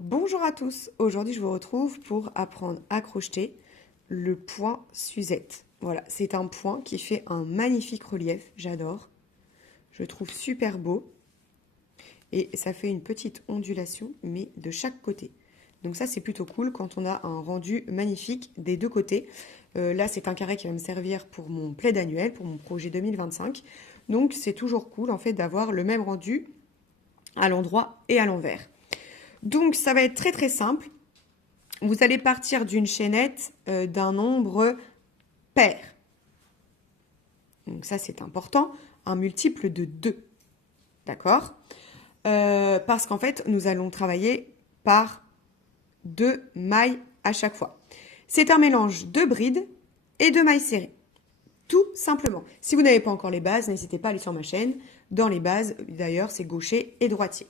Bonjour à tous, aujourd'hui je vous retrouve pour apprendre à crocheter le point Suzette. Voilà, c'est un point qui fait un magnifique relief, j'adore. Je le trouve super beau et ça fait une petite ondulation mais de chaque côté. Donc ça c'est plutôt cool quand on a un rendu magnifique des deux côtés. Là c'est un carré qui va me servir pour mon plaid annuel, pour mon projet 2025. Donc c'est toujours cool en fait d'avoir le même rendu à l'endroit et à l'envers. Donc ça va être très très simple. Vous allez partir d'une chaînette d'un nombre pair. Donc ça c'est important, un multiple de 2. D'accord Parce qu'en fait nous allons travailler par 2 mailles à chaque fois. C'est un mélange de brides et de mailles serrées. Tout simplement. Si vous n'avez pas encore les bases, n'hésitez pas à aller sur ma chaîne. Dans les bases, d'ailleurs, c'est gaucher et droitier.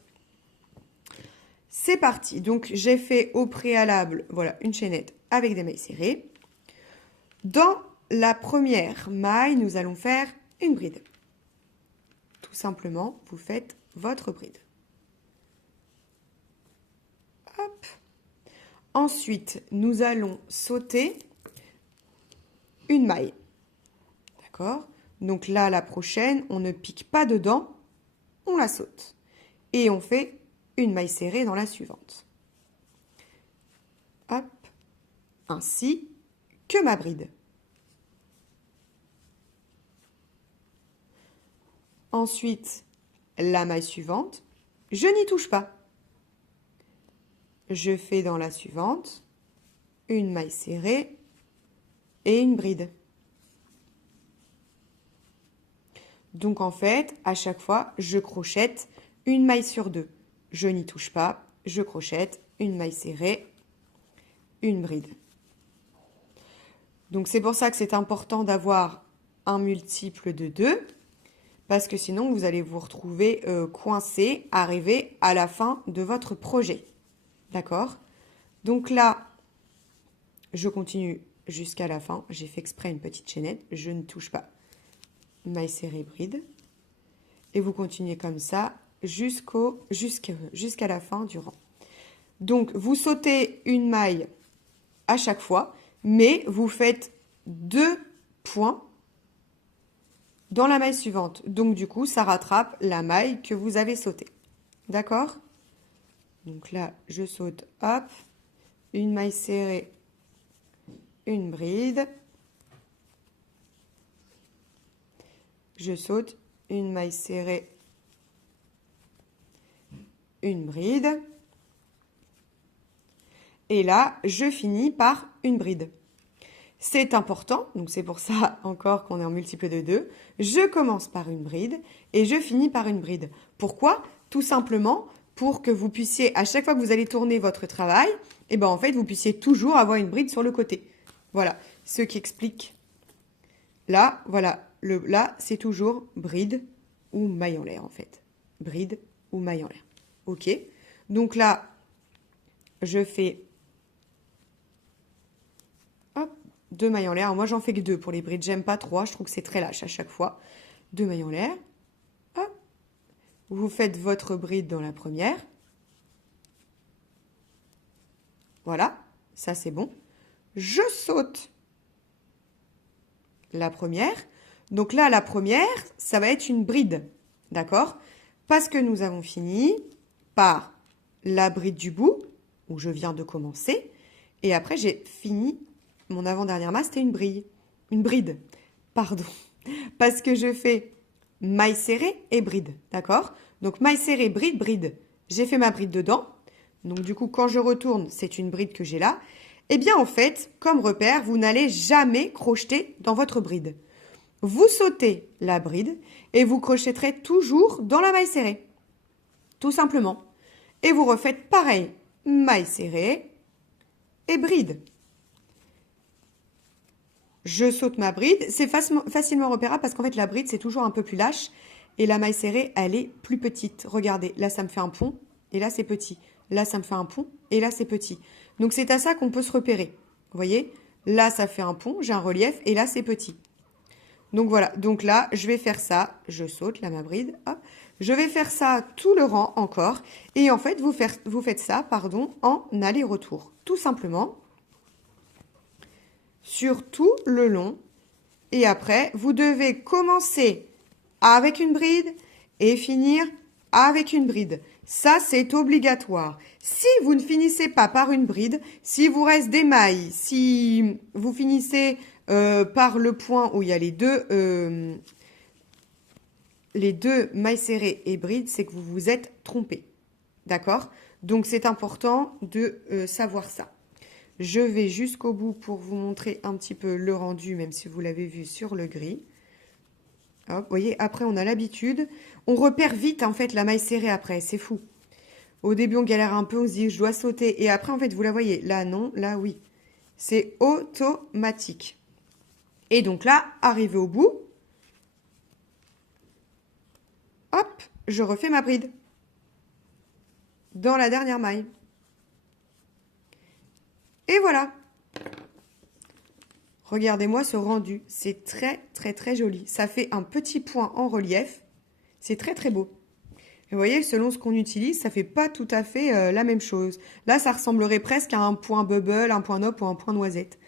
C'est parti. Donc, j'ai fait au préalable, voilà, une chaînette avec des mailles serrées. Dans la première maille, nous allons faire une bride. Tout simplement, vous faites votre bride. Hop. Ensuite, nous allons sauter une maille. D'accord? Donc là, la prochaine, on ne pique pas dedans, on la saute. Et on fait une maille serrée dans la suivante. Hop. Ainsi que ma bride. Ensuite, la maille suivante, je n'y touche pas. Je fais dans la suivante une maille serrée et une bride. Donc en fait, à chaque fois, je crochette une maille sur 2. Je n'y touche pas, je crochette une maille serrée, une bride. Donc c'est pour ça que c'est important d'avoir un multiple de 2, parce que sinon vous allez vous retrouver coincé, arrivé à la fin de votre projet. D'accord? Donc là, je continue jusqu'à la fin. J'ai fait exprès une petite chaînette, je ne touche pas. Maille serrée, bride. Et vous continuez comme ça jusqu'à la fin du rang. Donc, vous sautez une maille à chaque fois, mais vous faites 2 points dans la maille suivante. Donc, du coup, ça rattrape la maille que vous avez sautée. D'accord? Donc là, je saute, hop, une maille serrée, une bride. Je saute une maille serrée, une bride. Et là, je finis par une bride. C'est important, donc c'est pour ça encore qu'on est en multiple de 2. Je commence par une bride et je finis par une bride. Pourquoi? Tout simplement pour que vous puissiez, à chaque fois que vous allez tourner votre travail, et ben en fait, vous puissiez toujours avoir une bride sur le côté. Voilà, ce qui explique. Là, voilà, là, c'est toujours bride ou maille en l'air en fait. Bride ou maille en l'air. Ok? Donc là, je fais 2 mailles en l'air. Alors moi, j'en fais que 2 pour les brides. J'aime pas 3. Je trouve que c'est très lâche à chaque fois. 2 mailles en l'air. Hop. Vous faites votre bride dans la première. Voilà. Ça, c'est bon. Je saute la première. Donc là, la première, ça va être une bride. D'accord? Parce que nous avons fini par la bride du bout, où je viens de commencer. Et après, j'ai fini. Mon avant-dernière masse, c'était une bride, pardon, parce que je fais maille serrée et bride, d'accord? Donc maille serrée, bride, bride, j'ai fait ma bride dedans, donc du coup quand je retourne, c'est une bride que j'ai là. Eh bien en fait, comme repère, vous n'allez jamais crocheter dans votre bride. Vous sautez la bride et vous crochetterez toujours dans la maille serrée, tout simplement. Et vous refaites pareil, maille serrée et bride. Je saute ma bride. C'est facilement repérable parce qu'en fait, la bride, c'est toujours un peu plus lâche. Et la maille serrée, elle est plus petite. Regardez, là, ça me fait un pont. Et là, c'est petit. Là, ça me fait un pont. Et là, c'est petit. Donc, c'est à ça qu'on peut se repérer. Vous voyez? Là, ça fait un pont. J'ai un relief. Et là, c'est petit. Donc, voilà. Donc là, je vais faire ça. Je saute, là, ma bride. Hop. Je vais faire ça tout le rang encore. Et en fait, vous faites ça, pardon, en aller-retour. Tout simplement. Sur tout le long. Et après, vous devez commencer avec une bride et finir avec une bride. Ça, c'est obligatoire. Si vous ne finissez pas par une bride, si vous reste des mailles, si vous finissez par le point où il y a les deux mailles serrées et brides, c'est que vous vous êtes trompé. D'accord? Donc, c'est important de savoir ça. Je vais jusqu'au bout pour vous montrer un petit peu le rendu, même si vous l'avez vu sur le gris. Hop, vous voyez, après, on a l'habitude. On repère vite, en fait, la maille serrée après. C'est fou. Au début, on galère un peu. On se dit, je dois sauter. Et après, en fait, vous la voyez. Là, non. Là, oui. C'est automatique. Et donc là, arrivé au bout, hop, je refais ma bride. Dans la dernière maille. Et voilà. Regardez-moi ce rendu. C'est très, très, très joli. Ça fait un petit point en relief. C'est très, très beau. Et vous voyez, selon ce qu'on utilise, ça fait pas tout à fait la même chose. Là, ça ressemblerait presque à un point bubble, un point nope ou un point noisette.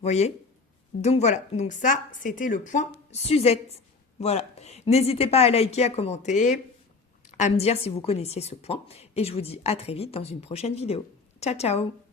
Vous voyez? Donc voilà. Donc ça, c'était le point Suzette. Voilà. N'hésitez pas à liker, à commenter, à me dire si vous connaissiez ce point. Et je vous dis à très vite dans une prochaine vidéo. Ciao, ciao!